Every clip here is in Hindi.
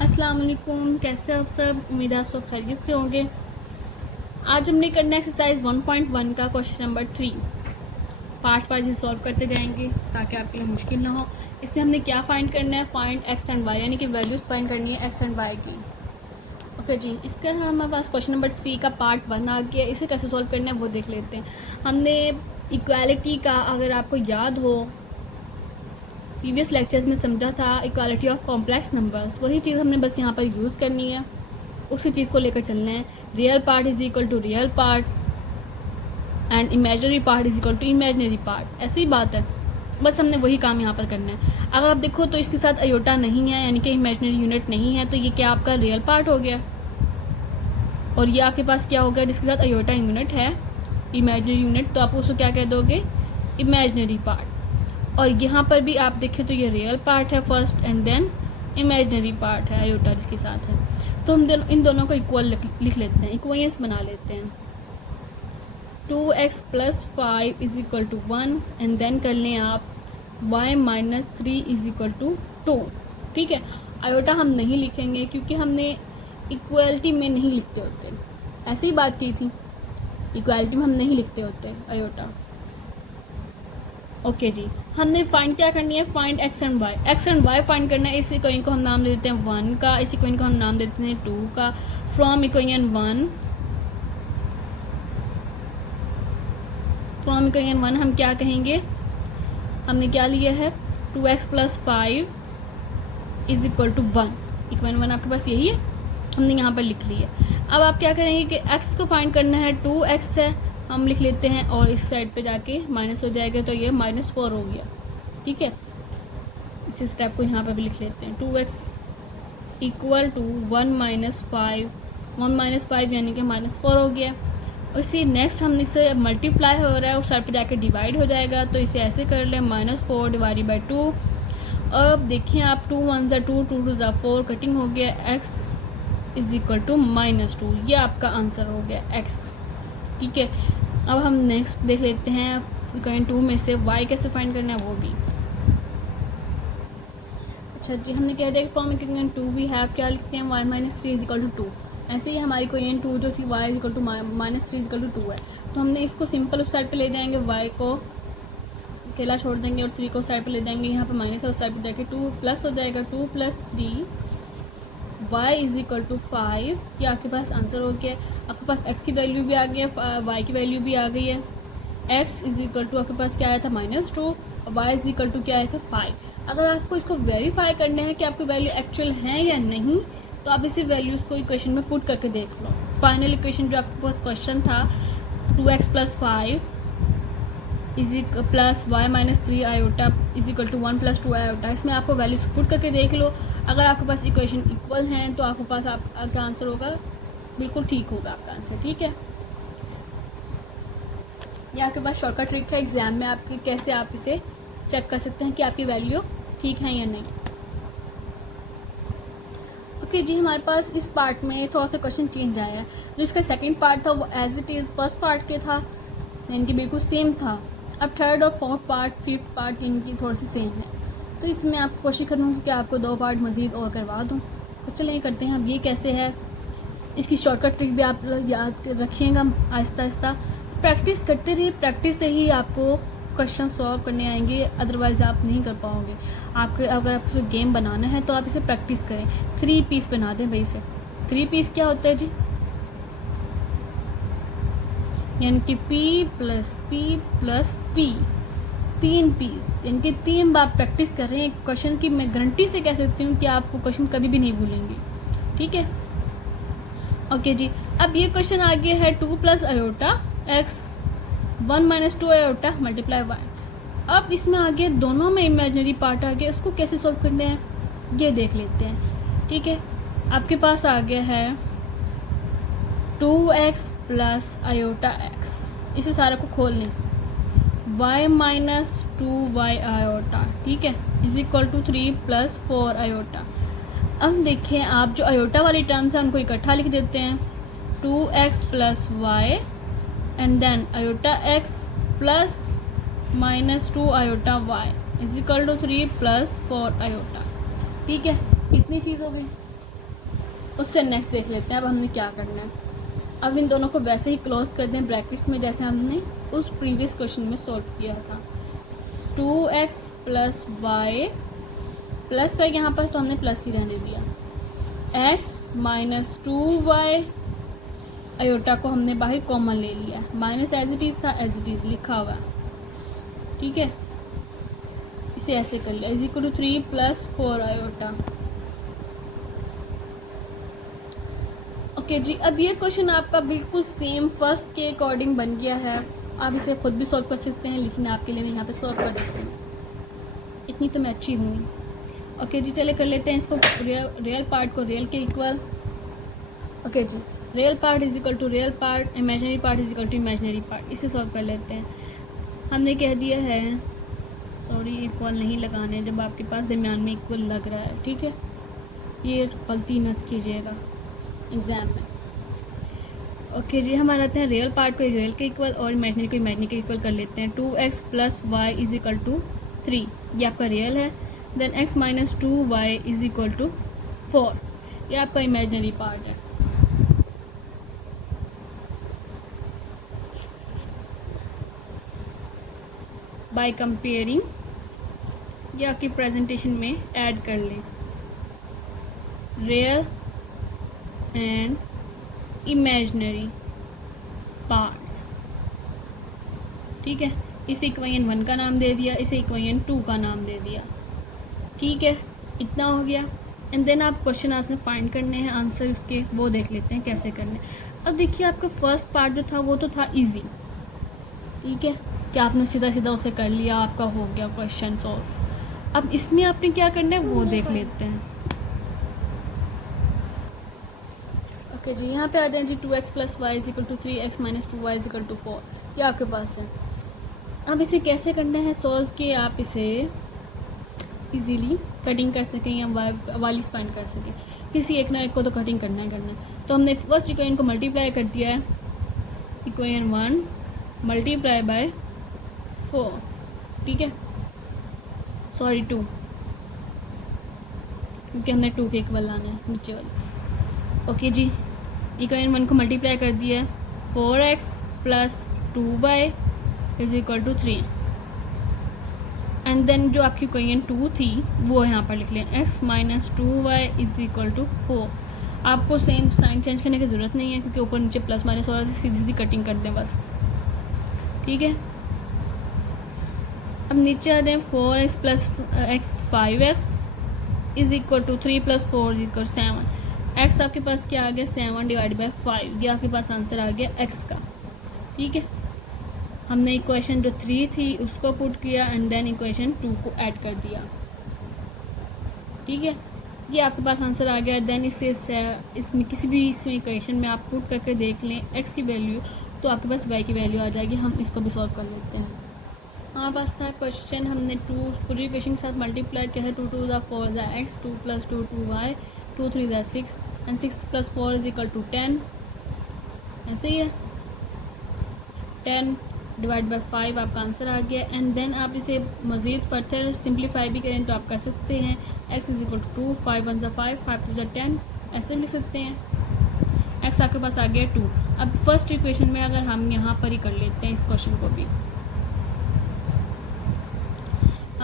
अस्सलाम वालेकुम, कैसे आप सब। उम्मीद है आप सब खैरियत से होंगे। आज हमने करना है एक्सरसाइज 1.1 का question number 3। Parts wise solve करते जाएंगे ताकि आपके लिए मुश्किल ना हो। इसमें हमने क्या फाइंड करना है, फाइंड एक्स एंड वाई, यानी कि वैल्यूज फाइंड करनी है एक्स एंड वाई की। ओके जी, इसका हमारे पास क्वेश्चन नंबर 3 का पार्ट 1 आ गया। इसे कैसे सॉल्व करना है वो देख लेते हैं। हमने इक्वालिटी का, अगर आपको याद हो, प्रीवियस लेक्चर्स में समझा था इक्वालिटी ऑफ कॉम्प्लेक्स नंबर्स। वही चीज़ हमने बस यहाँ पर यूज़ करनी है, उसी चीज़ को लेकर चलना है। Real part is equal to real part and imaginary part is equal to imaginary part. ऐसी बात है, बस हमने वही काम यहाँ पर करना है। अगर आप देखो तो इसके साथ अयोटा नहीं है, यानी कि इमेजिनरी यूनिट नहीं है, तो ये क्या आपका रियल पार्ट हो गया। और ये आपके पास क्या हो गया, जिसके साथ अयोटा यूनिट है, इमेजिनरी यूनिट, तो आप उसको क्या कह दोगे, इमेजिनरी पार्ट। और यहाँ पर भी आप देखें तो ये रियल पार्ट है first, and then imaginary part है अयोटा जिसके साथ है। तो हम इन दोनों को इक्वल लिख लेते हैं, इक्वेशंस बना लेते हैं। 2x + 5 is equal to 1, and then कर लें आप y - 3 इज इक्वल टू 2। ठीक है, अयोटा हम नहीं लिखेंगे क्योंकि हमने इक्वलिटी में नहीं लिखते होते, ऐसी ही बात की थी, इक्वालिटी में हम नहीं लिखते होते अयोटा। ओके जी, हमने फाइंड क्या करनी है, find X and Y. X and Y find करना है। इस इक्वेशन को हम नाम दे देते हैं 1 का, इस इक्वेशन को हम नाम दे देते हैं 2 का। फ्रॉम इक्वेशन 1 हम क्या कहेंगे, हमने क्या लिया है, 2x + 5 is equal to 1। Equation 1 आपके पास यही है, हमने यहाँ पर लिख लिया। अब आप क्या करेंगे कि x को फाइंड करना है, 2x है, हम लिख लेते हैं, और इस साइड पे जाके माइनस हो जाएगा, तो ये -4 हो गया। ठीक है, इसी स्टेप को यहाँ पे भी लिख लेते हैं। 2x इक्वल टू 1 - 5, 1 - 5 यानी कि -4 हो गया। इसी नेक्स्ट हम इसे मल्टीप्लाई हो रहा है, उस साइड पे जाके डिवाइड हो जाएगा, तो इसे ऐसे कर लें, -4 / 2। अब देखिए आप, 2 × 1 = 2, 2 × 2 = 4, कटिंग हो गया, x इज इक्वल टू -2। ये आपका आंसर हो गया x। ठीक है, अब हम नेक्स्ट देख लेते हैं इक्वेशन 2 में से y कैसे फाइंड करना है वो भी। अच्छा जी, हमने कह दिया कि फ्रॉम इक्वेशन 2 वी हैव, क्या लिखते हैं, y - 3 इज इक्वल टू 2। ऐसे ही हमारी इक्वेशन 2 जो थी, y is equal to -3 is equal to 2 है, तो हमने इसको सिंपल उस साइड पे ले जाएंगे, y को अकेला छोड़ देंगे और 3 को उस साइड पे ले जाएंगे। यहाँ पे माइनस है, उस साइड पे जाके 2 प्लस हो जाएगा, 2 + 3 y इज इक्वल टू 5। ये आपके पास आंसर हो गया। आपके पास x की वैल्यू भी आ गई है, y की वैल्यू भी आ गई है। x इज इक्वल टू आपके पास क्या आया था, -2, और y इज इक्वल टू क्या आया था, 5। अगर आपको इसको वेरीफाई करना है कि आपकी वैल्यू एक्चुअल है या नहीं, तो आप इसी वैल्यूज़ को इक्वेशन में पुट करके देख लो। फाइनल इक्वेशन जो आपके पास क्वेश्चन था, 2x + 5 plus y - 3 iota is equal to 1 + 2 iota, इसमें आपको वैल्यूज पुट करके देख लो। अगर आपके पास इक्वेशन इक्वल हैं तो आपके पास आपका आंसर होगा, बिल्कुल ठीक होगा आपका आंसर। ठीक है, ये आपके पास शॉर्टकट ट्रिक है एग्जाम में आपकी, कैसे आप इसे चेक कर सकते हैं कि आपकी वैल्यू ठीक है या नहीं। ओके जी, हमारे पास इस पार्ट में थोड़ा सा क्वेश्चन चेंज आया है। जो इसका सेकंड पार्ट था वो as it is first part के था, यानी कि बिल्कुल सेम था। अब थर्ड और फोर्थ पार्ट, फिफ्थ पार्ट इनकी थोड़ी सी सेम है, तो इसमें आप कोशिश करूँगी कि आपको 2 पार्ट मज़ीद और करवा दूँ। तो चलिए करते हैं। अब ये कैसे है, इसकी शॉर्टकट ट्रिक भी आप याद रखिएगा, आहिस्ता आहिस्ता प्रैक्टिस करते रहिए। प्रैक्टिस से ही आपको क्वेश्चन सॉल्व करने आएंगे, अदरवाइज़ आप नहीं कर पाओगे। आपके अगर आपको गेम बनाना है तो आप इसे प्रैक्टिस करें। 3 पीस बना दें भाई इसे। 3 पीस क्या होता है जी, यानी कि P + P + P, 3 पीस, यानी कि 3 बार प्रैक्टिस कर रहे हैं क्वेश्चन की। मैं गारंटी से कह सकती हूँ कि आपको क्वेश्चन कभी भी नहीं भूलेंगे। ठीक है, ओके जी। अब ये क्वेश्चन आ गया है 2 + iota x 1 - 2 iota multiply y। अब इसमें आ गया, दोनों में इमेजिनरी पार्ट आ गया, उसको कैसे सॉल्व करना है ये देख लेते हैं। ठीक है, आपके पास आ गया है 2x + आयोटा x, इसे सारा को खोल लें, y - 2y आयोटा, ठीक है, इज इक्वल टू 3 + 4 आयोटा। अब देखिए आप, जो आयोटा वाली टर्म्स हैं उनको इकट्ठा लिख देते हैं, 2x + y and then iota x plus -2 iota y is equal to 3 + 4 iota. ठीक है, इतनी चीज़ हो गई। उससे नेक्स्ट देख लेते हैं अब हमने क्या करना है। अब इन दोनों को वैसे ही क्लोज कर दें ब्रैकेट्स में जैसे हमने उस प्रीवियस क्वेश्चन में सॉल्व किया था। 2x प्लस वाई प्लस है यहाँ पर तो हमने प्लस ही रहने दिया, x माइनस 2y, आयोटा को हमने बाहर कॉमन ले लिया, माइनस एज इट इज़ था एज इट इज़ लिखा हुआ, ठीक है। इसे ऐसे कर लिया is equal to 3 plus 4 iota. Okay जी, अब ये क्वेश्चन आपका बिल्कुल सेम फर्स्ट के अकॉर्डिंग बन गया है। आप इसे खुद भी सॉल्व कर सकते हैं, लेकिन आपके लिए मैं यहाँ पे सॉल्व कर देती हूँ, इतनी तो मैं अच्छी हूँ। ओके जी, चले कर लेते हैं इसको, रियल पार्ट को रियल के इक्वल। ओके जी, real part is equal to real part, imaginary part is equal to imaginary part. इसे सॉल्व कर लेते हैं। हमने कह दिया है, सॉरी इक्वल नहीं लगाने जब आपके पास दरमियान में इक्वल लग रहा है, ठीक है, ये गलती मत कीजिएगा एग्ज़ाम में। ओके जी, हम आते हैं रियल पार्ट को रियल के इक्वल और इमेजिनरी को इमेजिनरी के इक्वल कर लेते हैं। 2x plus Y is equal to 3, ये आपका रियल है। Then x minus 2y is equal to 4, ये आपका इमेजिनरी पार्ट है। बाय कंपेयरिंग ये आपकी प्रेजेंटेशन में ऐड कर लें, रियल एंड इमेजिनरी पार्ट्स, ठीक है। इसे इक्वेशन 1 का नाम दे दिया, इसे इक्वेशन 2 का नाम दे दिया, ठीक है, इतना हो गया। एंड देन आप क्वेश्चन आंसर फाइंड करने हैं, आंसर उसके वो देख लेते हैं कैसे करने। अब देखिए आपका फर्स्ट पार्ट जो था वो तो था इजी, ठीक है, कि आपने सीधा सीधा उसे कर लिया, आपका हो गया क्वेश्चन सॉल्व। अब इसमें आपने क्या करना है वो देख लेते हैं। ओके जी, यहाँ पे आ जाए जी 2x plus Y is equal to 3x minus 2y is equal to 4, ये आपके पास है। अब इसे कैसे करना है सॉल्व, कि आप इसे इजीली कटिंग कर सकें या वैल्यूज फाइंड कर सकें। किसी एक ना एक को तो कटिंग करना ही करना है। तो हमने फर्स्ट इक्वेशन को मल्टीप्लाई कर दिया है, इक्वेशन 1 मल्टीप्लाई बाय 4, ठीक है, सॉरी 2, क्योंकि हमने 2 के इक्वल लाना है नीचे वाले। ओके जी, इक्वेशन 1 को मल्टीप्लाई कर दिया है, 4x plus 2y is equal to 3, and then जो आपकी इक्वेशन 2 थी वो यहाँ पर लिख लें, x minus 2y is equal to 4। आपको सेम साइन चेंज करने की ज़रूरत नहीं है, क्योंकि ऊपर नीचे प्लस माइनस और सीधी सीधी कटिंग कर दें बस, ठीक है। अब नीचे आ जाए 4x plus x 5x is equal to 3 plus 4 is equal 7। x आपके पास क्या आ गया 7 डिवाइड बाई 5, ये आपके पास आंसर आ गया x का, ठीक है। हमने इक्वेशन जो 3 थी उसको पुट किया एंड देन इक्वेशन 2 को ऐड कर दिया, ठीक है, ये आपके पास आंसर आ गया। देन इसमें किसी भी इसमें इक्वेशन में आप पुट करके देख लें x की वैल्यू, तो आपके पास y की वैल्यू आ जाएगी। हम इसको भी सॉल्व कर लेते हैं। हमारे पास था क्वेश्चन, हमने 2 पूरी इक्वेशन के साथ मल्टीप्लाई किया है, 2 2 ज़ा 4 ज़ा x, 2 प्लस 2 2y, 2 3 ज़ा 6 and 6 plus 4 is equal to 10, ऐसे ही है। 10 डिवाइड बाई 5 आपका आंसर आ गया। एंड देन आप इसे मज़ीद फर्दर सिंप्लीफाई भी करें तो आप कर सकते हैं, x इज इक्वल टू 2, 5 1 ज़ा 5, 5 2 ज़ा 10, ऐसे लिख सकते हैं। x आपके पास आ गया 2। अब फर्स्ट इक्वेशन में अगर हम यहाँ पर ही कर लेते हैं इस क्वेश्चन को भी,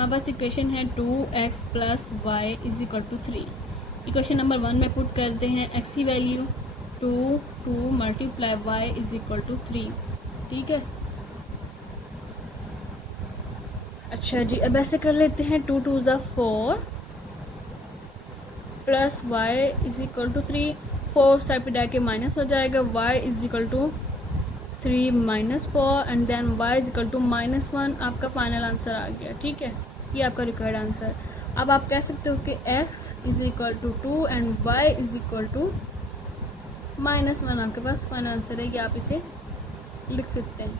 बस इक्वेशन है 2x plus Y is equal to 3। Equation number 1 में पुट करते हैं x की value 2 multiply Y is equal to 3, ठीक है। अच्छा जी, अब ऐसे कर लेते हैं 2 2 ज़ा 4 plus Y is equal to 3, 4 side पे डाल के माइनस हो जाएगा, y is equal to 3 minus 4 and then y is equal to -1। आपका फाइनल आंसर आ गया, ठीक है, ये आपका रिक्वायर्ड आंसर। अब आप कह सकते हो कि x is equal to 2 and y is equal to -1, आपके पास फाइनल आंसर है, कि आप इसे लिख सकते हैं,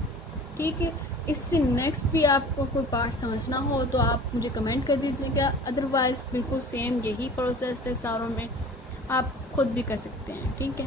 ठीक है। इससे नेक्स्ट भी आपको कोई पार्ट समझना हो तो आप मुझे कमेंट कर दीजिएगा, अदरवाइज़ बिल्कुल सेम यही प्रोसेस है चारों में, आप खुद भी कर सकते हैं, ठीक है।